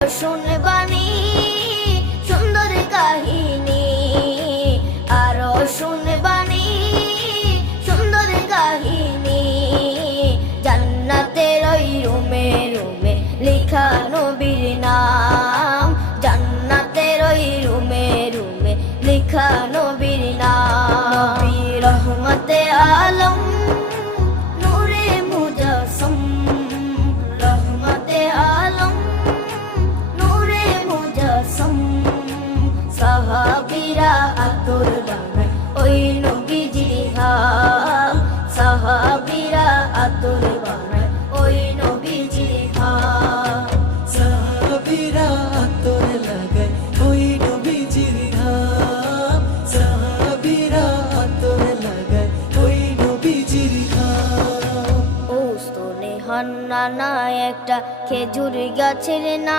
শুনবানি সুন্দর কাহিনী, আরো শুনবানি সুন্দর কাহিনী। জান্নাতের ওই রুমে রুমে লেখা নবীর নাম, জান্নাতের ওই রুমে রুমে লেখা নবীর নাম। নবী রহমতে আলম নূরে মুজাসসম, রহমতে আলম নূরে মুজাসসম। সাহাবীরা আতর বানায় ওই নবীজির ঘাম, সাহাবীরা আতর বানায় ওই নবীজির ঘাম। সাহাবীরা আতর লাগায় ওই নবীজির ঘাম, সাহাবীরা আতর লাগায় ওই নবীজির ঘাম। ও স্তনে হান্নানা একটা খেজুর গাছের নাম।